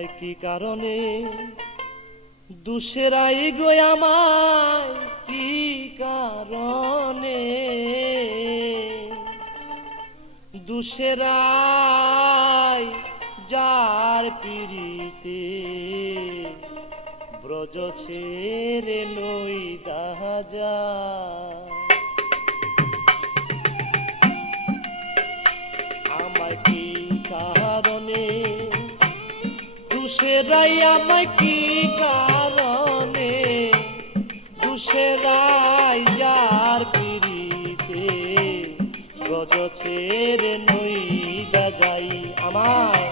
আমায় কি কারণে দুসেরাই গো আমায় কি কারণে দুসেরাই যার পিরিতে ব্রজ ছেড়ে নই দাজা আমায় কি কারণে দুসেরাই আমায় কি কারণে দুসেরাই যার পিরিতে ব্রজ ছেড়ে নই দাজাই আমায়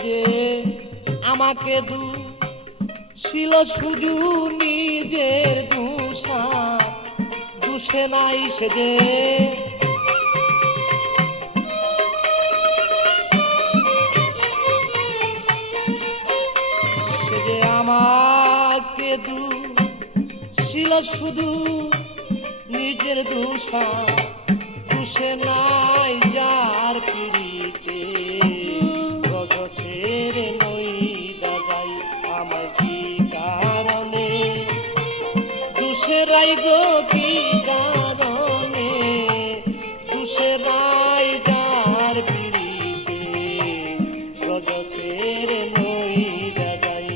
যে আমাকে ছিল শুধু নিজের দুষা দুষে নাই সে যে আমাকে ছিল শুধু নিজের দুষা দুষে নাই যার পিড়িতে দুসেরাই গো কি কারণে দুসেরাই যার পিড়িতে ব্রজ ছেড়ে নই দাজাই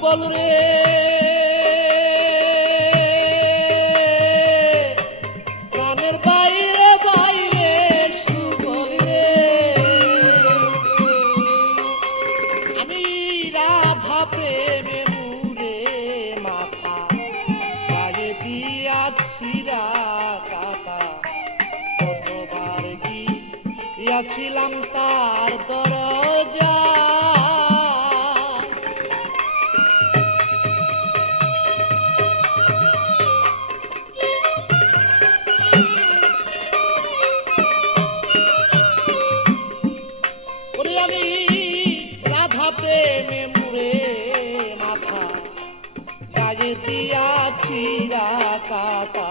সুবল রে প্রাণের বাইরে বাইরে সুবল রে আমি রাধা প্রেমে মুরে মাথা গায়ে দিয়াছি কাকা কতবার গিয়াছিলাম তার দরজা প্রেমে মুরে মাথা গায়ে দিয়াছি কাকা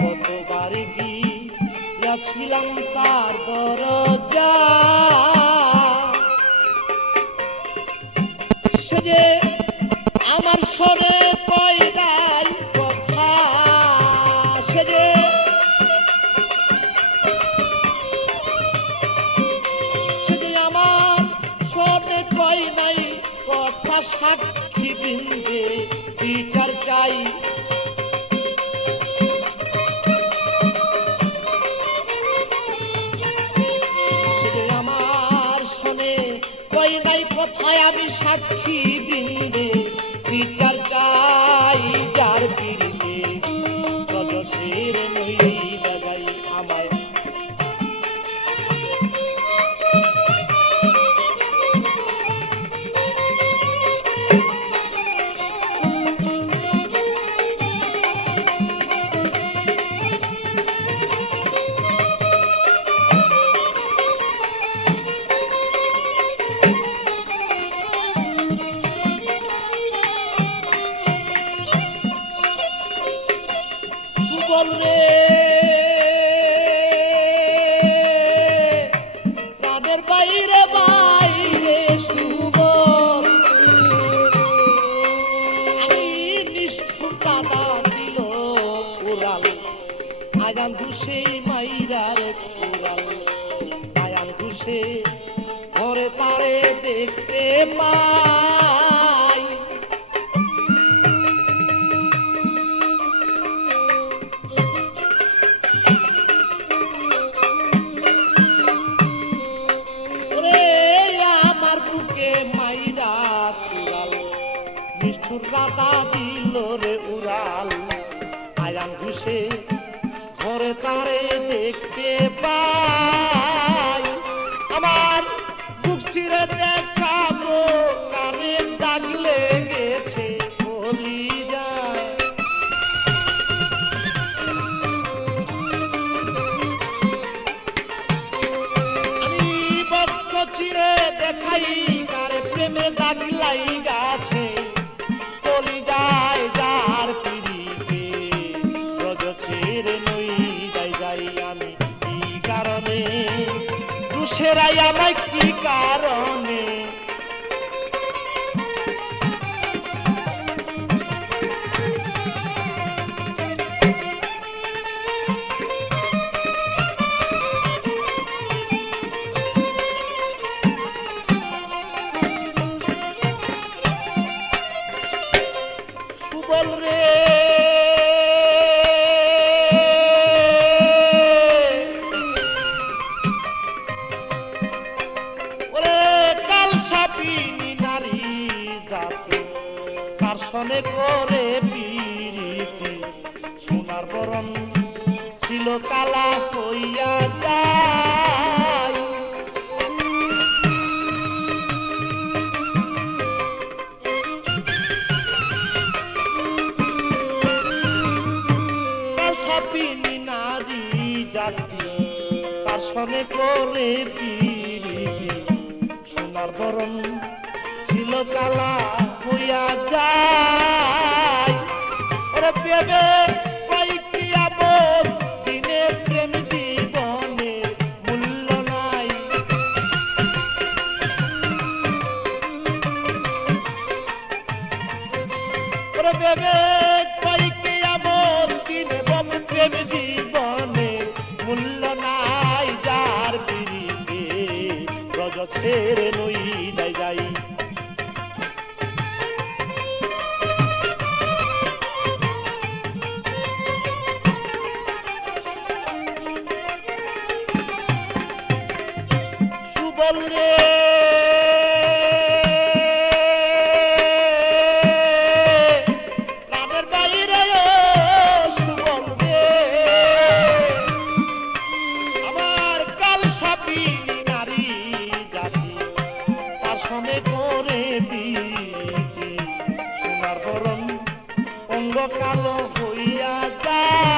কতবার গিয়াছিলাম তার দরজা সে যে আমার শোনে কয়দাই কথা সে যে আমার শোনে কই নাই কথা সাক্ষী বৃন্দে বিচার চাই আমার শোনে কই নাই কথায় আমি সাক্ষী বৃন্দে বিচার চাই যার পিড়িতে ব্রজ ছেড়ে নই দাজাই আমায় সুবল রে প্রাণের বাইরে বাইরে সুবল আমি নিষ্ঠুর পাতা দিল উড়াল আয়ান দুষে মাইরার উড়াল আয়ান দুষে ঘরে তারে দেখতে পাই তুষেরাই আমায় কি কারণে সুবল রে সনে করে পিরিতি সোনার বরণ ছিল কালা হইয়া যায় কাল সাপিনী নারী জাতি তার সনে করে পিরিতি সোনার বরণ ছিল কালা হইয়া যায় ওরে পেবে কয়েকটি আমল দিনে প্রেম জীবনে মূল্য নাই ওরে পেবে কয়েকটি আমল দিনে বলে প্রেম জীবনে মূল্য নাই যার পিরিতে ব্রজ ছেড়ে নই যাই সুবল রে প্রাণের বাইরে সুবল রে আমার কাল সাপিনী নারী জাতি তার সঙ্গে করে প্রীতি সোনার বরণ অঙ্গ কালো হইয়া যায়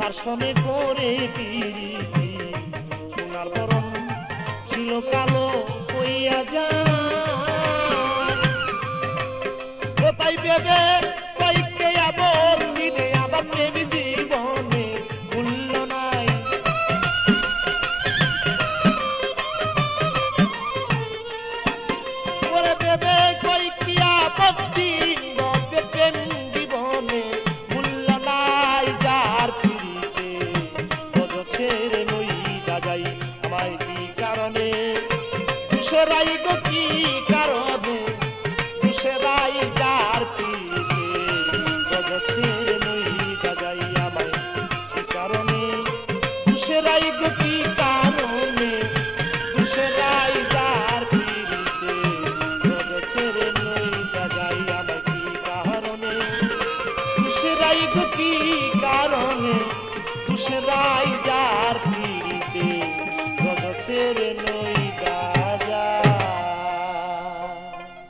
তার সনে করে পিরিতি সোনার বরণ ছিল কালো হইয়া যায় তাই ভেবে কয়েককে আবার দিনে আবার প্রেম জীবনে মূল্য নাই ওরে ভেবে কয়েকটি আপত্তি প্রেম জীবনে মূল্য নাই যার ছেড়ে নই যাই আমায় কি কারণে তুষেরাই গো কি কারণে তুষেরাই যার পিতে ব্রজ ছেড়ে নই যাই আমায় কি কারণে তুষেরাই গো কি কারণে তুষেরাই যার পিতে ব্রজ ছেড়ে নই যাই আমায় কি কারণে তুষেরাই গো কি কারণে তুষেরাই